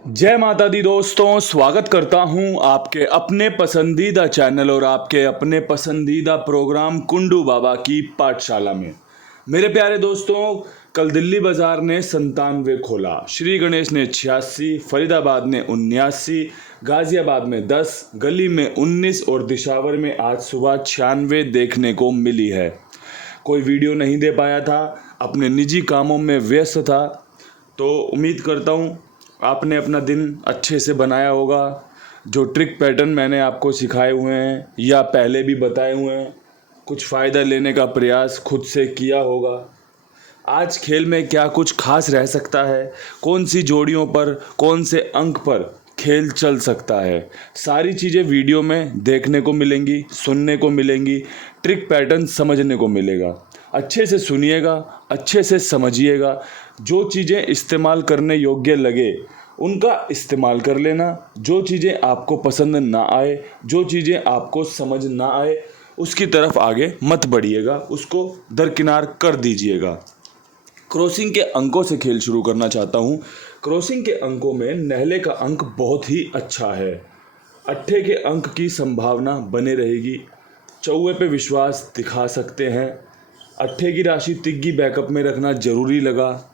जय माता दी दोस्तों, स्वागत करता हूं आपके अपने पसंदीदा चैनल और आपके अपने पसंदीदा प्रोग्राम कुंडू बाबा की पाठशाला में। मेरे प्यारे दोस्तों, कल दिल्ली बाजार ने 97 खोला, श्री गणेश ने 86, फरीदाबाद ने 79, गाजियाबाद में 10, गली में 19 और दिशावर में आज सुबह 96 देखने को मिली है। कोई वीडियो नहीं दे पाया था, अपने निजी कामों में व्यस्त था। तो उम्मीद करता हूँ आपने अपना दिन अच्छे से बनाया होगा। जो ट्रिक पैटर्न मैंने आपको सिखाए हुए हैं या पहले भी बताए हुए हैं, कुछ फ़ायदा लेने का प्रयास खुद से किया होगा। आज खेल में क्या कुछ खास रह सकता है, कौन सी जोड़ियों पर, कौन से अंक पर खेल चल सकता है, सारी चीज़ें वीडियो में देखने को मिलेंगी, सुनने को मिलेंगी, ट्रिक पैटर्न समझने को मिलेगा। अच्छे से सुनिएगा, अच्छे से समझिएगा। जो चीज़ें इस्तेमाल करने योग्य लगे उनका इस्तेमाल कर लेना। जो चीज़ें आपको पसंद ना आए, जो चीज़ें आपको समझ ना आए, उसकी तरफ आगे मत बढ़िएगा, उसको दरकिनार कर दीजिएगा। क्रॉसिंग के अंकों से खेल शुरू करना चाहता हूँ। क्रॉसिंग के अंकों में नहले का अंक बहुत ही अच्छा है। अट्ठे के अंक की संभावना बने रहेगी। चौवे पे विश्वास दिखा सकते हैं। अट्ठे की राशि तिग्गी बैकअप में रखना जरूरी लगा।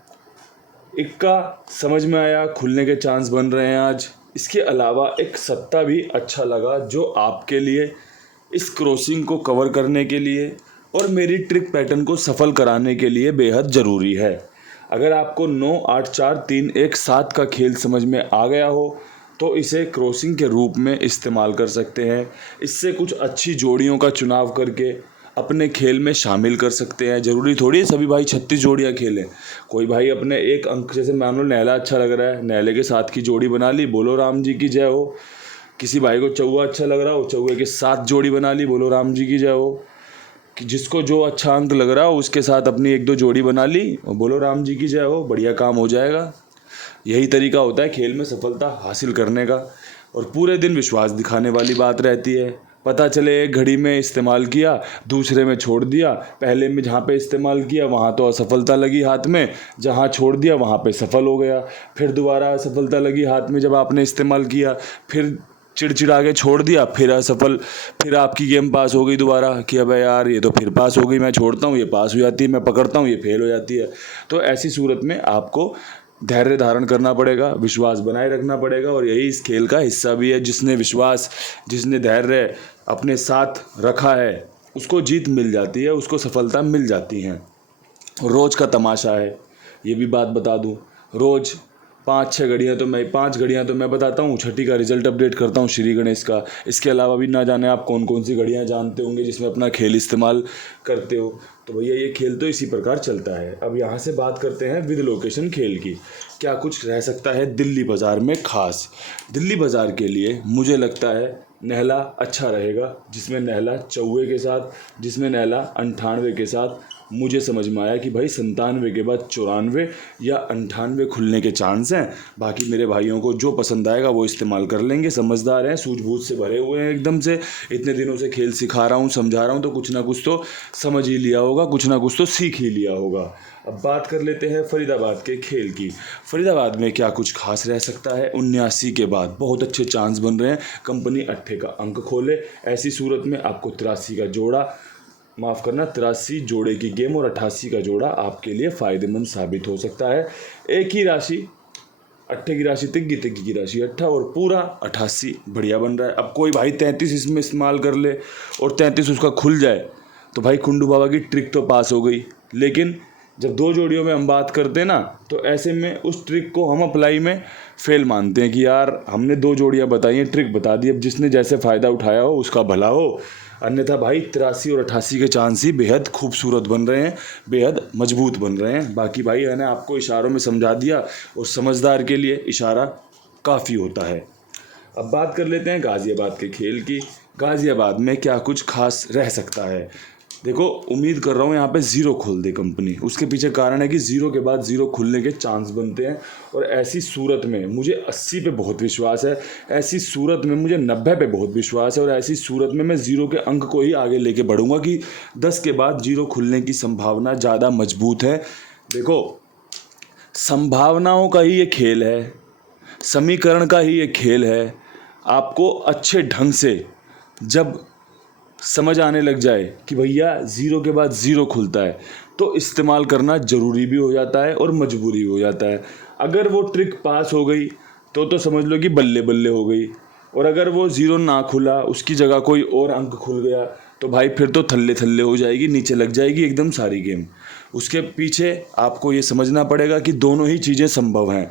इक्का समझ में आया, खुलने के चांस बन रहे हैं आज। इसके अलावा एक सत्ता भी अच्छा लगा, जो आपके लिए इस क्रॉसिंग को कवर करने के लिए और मेरी ट्रिक पैटर्न को सफल कराने के लिए बेहद ज़रूरी है। अगर आपको 9, 8, 4, 3, 1, 7 का खेल समझ में आ गया हो तो इसे क्रॉसिंग के रूप में इस्तेमाल कर सकते हैं। इससे कुछ अच्छी जोड़ियों का चुनाव करके अपने खेल में शामिल कर सकते हैं। ज़रूरी थोड़ी है सभी भाई 36 जोड़ियाँ खेलें। कोई भाई अपने एक अंक, जैसे मान लो नहला अच्छा लग रहा है, नहले के साथ की जोड़ी बना ली, बोलो राम जी की जय हो। किसी भाई को चौवा अच्छा लग रहा हो, चौवे के साथ जोड़ी बना ली, बोलो राम जी की जय हो। कि जिसको जो अच्छा अंक लग रहा हो उसके साथ अपनी 1-2 जोड़ी बना ली और बोलो राम जी की जय हो, बढ़िया काम हो जाएगा। यही तरीका होता है खेल में सफलता हासिल करने का। और पूरे दिन विश्वास दिखाने वाली बात रहती है। पता चले एक घड़ी में इस्तेमाल किया, दूसरे में छोड़ दिया। पहले में जहाँ पे इस्तेमाल किया वहाँ तो असफलता लगी हाथ में, जहाँ छोड़ दिया वहाँ पे सफल हो गया। फिर दोबारा असफलता लगी हाथ में जब आपने इस्तेमाल किया, फिर चिड़चिड़ा के छोड़ दिया, फिर असफल, फिर आपकी गेम पास हो गई दोबारा कि अबे यार ये तो फिर पास हो गई, मैं छोड़ता हूँ ये पास हो जाती है, मैं पकड़ता हूँ ये फेल हो जाती है। तो ऐसी सूरत में आपको धैर्य धारण करना पड़ेगा, विश्वास बनाए रखना पड़ेगा। और यही इस खेल का हिस्सा भी है। जिसने विश्वास, जिसने धैर्य अपने साथ रखा है उसको जीत मिल जाती है, उसको सफलता मिल जाती है। रोज़ का तमाशा है, ये भी बात बता दूं। रोज़ 5-6 घड़ियाँ तो मैं 5 घड़ियाँ तो मैं बताता हूँ, छठी का रिजल्ट अपडेट करता हूँ श्री गणेश का। इसके अलावा भी ना जाने आप कौन कौन सी घड़ियाँ जानते होंगे जिसमें अपना खेल इस्तेमाल करते हो। तो भैया ये खेल तो इसी प्रकार चलता है। अब यहाँ से बात करते हैं विद लोकेशन खेल की। क्या कुछ रह सकता है दिल्ली बाज़ार में खास। दिल्ली बाज़ार के लिए मुझे लगता है नहला अच्छा रहेगा, जिसमें नहला चौवे के साथ, जिसमें नहला 98 के साथ। मुझे समझ में आया कि भाई 97 के बाद 94 या 98 खुलने के चांस हैं। बाकी मेरे भाइयों को जो पसंद आएगा वो इस्तेमाल कर लेंगे। समझदार हैं, सूझबूझ से भरे हुए हैं एकदम से। इतने दिनों से खेल सिखा रहा हूँ, समझा रहा हूँ, तो कुछ ना कुछ तो समझ ही लिया होगा, कुछ ना कुछ तो सीख ही लिया होगा। अब बात कर लेते हैं फरीदाबाद के खेल की। फरीदाबाद में क्या कुछ खास रह सकता है। 79 के बाद बहुत अच्छे चांस बन रहे हैं, कंपनी अट्ठे का अंक खोले। ऐसी सूरत में आपको 83 का जोड़ा, माफ़ करना 83 जोड़े की गेम और 88 का जोड़ा आपके लिए फ़ायदेमंद साबित हो सकता है। एक ही राशि, अट्ठे की राशि तिग्गी, तिग्गी की राशि अट्ठा और पूरा 88 बढ़िया बन रहा है। अब कोई भाई 33 इसमें इस्तेमाल कर ले और 33 उसका खुल जाए तो भाई कुंडू बाबा की ट्रिक तो पास हो गई। लेकिन जब 2 जोड़ियों में हम बात करते हैं ना, तो ऐसे में उस ट्रिक को हम अप्लाई में फेल मानते हैं कि यार हमने 2 जोड़ियाँ बताई हैं, ट्रिक बता दी, अब जिसने जैसे फ़ायदा उठाया हो उसका भला हो। अन्यथा भाई 83 और 88 के चांस ही बेहद खूबसूरत बन रहे हैं, बेहद मजबूत बन रहे हैं। बाकी भाई मैंने आपको इशारों में समझा दिया और समझदार के लिए इशारा काफ़ी होता है। अब बात कर लेते हैं गाज़ियाबाद के खेल की। गाज़ियाबाद में क्या कुछ खास रह सकता है। देखो, उम्मीद कर रहा हूँ यहाँ पे 0 खोल दे कंपनी। उसके पीछे कारण है कि 0 के बाद 0 खुलने के चांस बनते हैं। और ऐसी सूरत में मुझे 80 पे बहुत विश्वास है, ऐसी सूरत में मुझे 90 पे बहुत विश्वास है, और ऐसी सूरत में मैं 0 के अंक को ही आगे लेके बढ़ूंगा कि 10 के बाद 0 खुलने की संभावना ज़्यादा मजबूत है। देखो, संभावनाओं का ही ये खेल है। समीकरण का ही एक खेल है। आपको अच्छे ढंग से जब समझ आने लग जाए कि भैया ज़ीरो के बाद ज़ीरो खुलता है, तो इस्तेमाल करना ज़रूरी भी हो जाता है और मजबूरी हो जाता है। अगर वो ट्रिक पास हो गई तो समझ लो कि बल्ले बल्ले हो गई, और अगर वो ज़ीरो ना खुला, उसकी जगह कोई और अंक खुल गया, तो भाई फिर तो थल्ले थल्ले हो जाएगी, नीचे लग जाएगी एकदम सारी गेम। उसके पीछे आपको ये समझना पड़ेगा कि दोनों ही चीज़ें संभव हैं।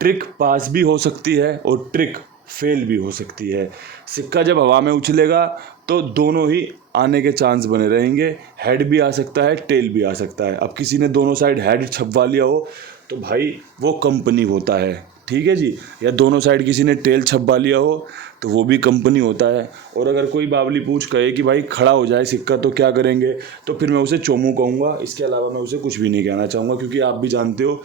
ट्रिक पास भी हो सकती है और ट्रिक फेल भी हो सकती है। सिक्का जब हवा में उछलेगा तो दोनों ही आने के चांस बने रहेंगे। हेड भी आ सकता है, टेल भी आ सकता है। अब किसी ने दोनों साइड हेड छपवा लिया हो तो भाई वो कंपनी होता है, ठीक है जी। या दोनों साइड किसी ने टेल छपवा लिया हो तो वो भी कंपनी होता है। और अगर कोई बावली पूछ कहे कि भाई खड़ा हो जाए सिक्का तो क्या करेंगे, तो फिर मैं उसे चोमू कहूँगा। इसके अलावा मैं उसे कुछ भी नहीं कहना चाहूँगा, क्योंकि आप भी जानते हो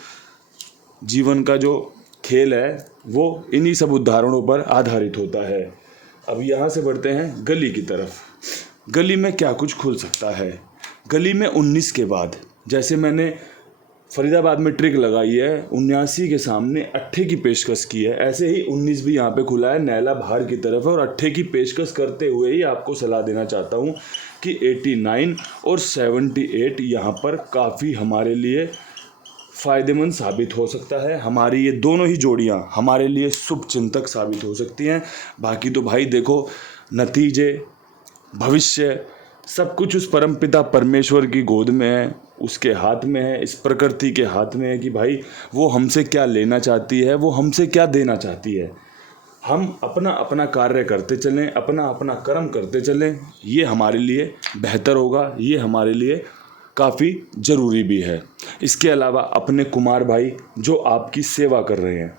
जीवन का जो खेल है वो इन्हीं सब उदाहरणों पर आधारित होता है। अब यहाँ से बढ़ते हैं गली की तरफ। गली में क्या कुछ खुल सकता है। गली में 19 के बाद, जैसे मैंने फरीदाबाद में ट्रिक लगाई है, 79 के सामने अट्ठे की पेशकश की है, ऐसे ही 19 भी यहाँ पे खुला है। नैला बाहर की तरफ है और अट्ठे की पेशकश करते हुए ही आपको सलाह देना चाहता हूँ कि 89 और 78 यहाँ पर काफ़ी हमारे लिए फ़ायदेमंद साबित हो सकता है। हमारी ये दोनों ही जोड़ियाँ हमारे लिए शुभ चिंतक साबित हो सकती हैं। बाकी तो भाई देखो, नतीजे, भविष्य, सब कुछ उस परमपिता परमेश्वर की गोद में है, उसके हाथ में है, इस प्रकृति के हाथ में है कि भाई वो हमसे क्या लेना चाहती है, वो हमसे क्या देना चाहती है। हम अपना अपना कार्य करते चलें, अपना अपना कर्म करते चलें, ये हमारे लिए बेहतर होगा, ये हमारे लिए काफ़ी ज़रूरी भी है। इसके अलावा अपने कुमार भाई जो आपकी सेवा कर रहे हैं,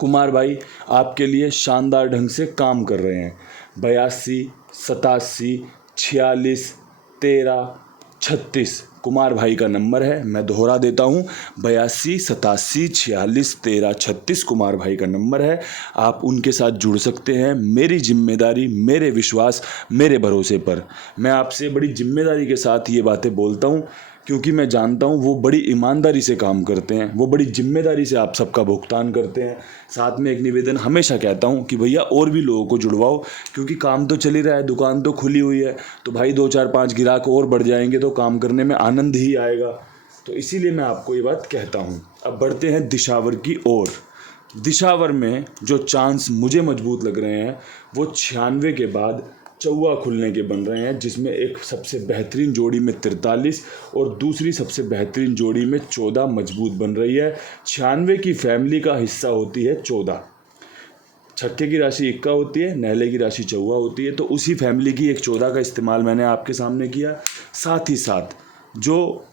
कुमार भाई आपके लिए शानदार ढंग से काम कर रहे हैं। 82, 87, 46, 13, 36 कुमार भाई का नंबर है। मैं दोहरा देता हूँ, 82, 87, 46, 13, 36 कुमार भाई का नंबर है। आप उनके साथ जुड़ सकते हैं। मेरी जिम्मेदारी, मेरे विश्वास, मेरे भरोसे पर मैं आपसे बड़ी जिम्मेदारी के साथ ये बातें बोलता हूँ, क्योंकि मैं जानता हूँ वो बड़ी ईमानदारी से काम करते हैं, वो बड़ी जिम्मेदारी से आप सबका भुगतान करते हैं। साथ में एक निवेदन हमेशा कहता हूँ कि भैया और भी लोगों को जुड़वाओ, क्योंकि काम तो चल ही रहा है, दुकान तो खुली हुई है, तो भाई 2, 4, 5 ग्राहक और बढ़ जाएंगे तो काम करने में आनंद ही आएगा। तो इसीलिए मैं आपको ये बात कहता हूँ। अब बढ़ते हैं दिशावर की ओर। दिशावर में जो चांस मुझे मजबूत लग रहे हैं वो 96 के बाद चौवा खुलने के बन रहे हैं, जिसमें एक सबसे बेहतरीन जोड़ी में 43 और दूसरी सबसे बेहतरीन जोड़ी में 14 मजबूत बन रही है। 96 की फैमिली का हिस्सा होती है 14, छक्के की राशि 1 होती है, नहले की राशि 14 होती है, तो उसी फैमिली की एक 14 का इस्तेमाल मैंने आपके सामने किया। साथ ही साथ जो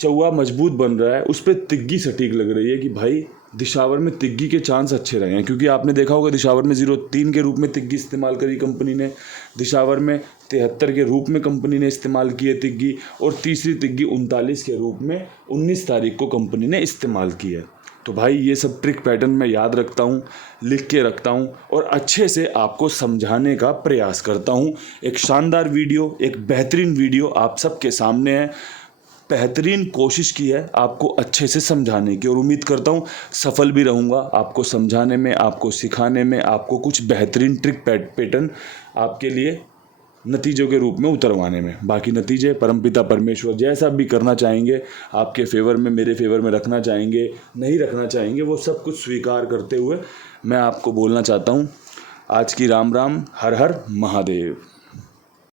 चौवा मजबूत बन रहा है उस पर तिग्गी सटीक लग रही है कि भाई दिशावर में तिग्गी के चांस अच्छे रहे हैं, क्योंकि आपने देखा होगा दिशावर में 03 के रूप में तिग्गी इस्तेमाल करी कंपनी ने, दिशावर में 73 के रूप में कंपनी ने इस्तेमाल की है तिग्गी, और तीसरी तिग्गी 39 के रूप में 19 तारीख को कंपनी ने इस्तेमाल की है। तो भाई ये सब ट्रिक पैटर्न मैं याद रखता हूँ, लिख के रखता हूँ और अच्छे से आपको समझाने का प्रयास करता हूँ। एक शानदार वीडियो, एक बेहतरीन वीडियो आप सबके सामने है। बेहतरीन कोशिश की है आपको अच्छे से समझाने की, और उम्मीद करता हूँ सफल भी रहूँगा आपको समझाने में, आपको सिखाने में, आपको कुछ बेहतरीन ट्रिक पैटर्न आपके लिए नतीजों के रूप में उतरवाने में। बाकी नतीजे परमपिता परमेश्वर जैसा भी करना चाहेंगे, आपके फेवर में, मेरे फेवर में रखना चाहेंगे, नहीं रखना चाहेंगे, वो सब कुछ स्वीकार करते हुए मैं आपको बोलना चाहता हूँ, आज की राम राम, हर हर महादेव।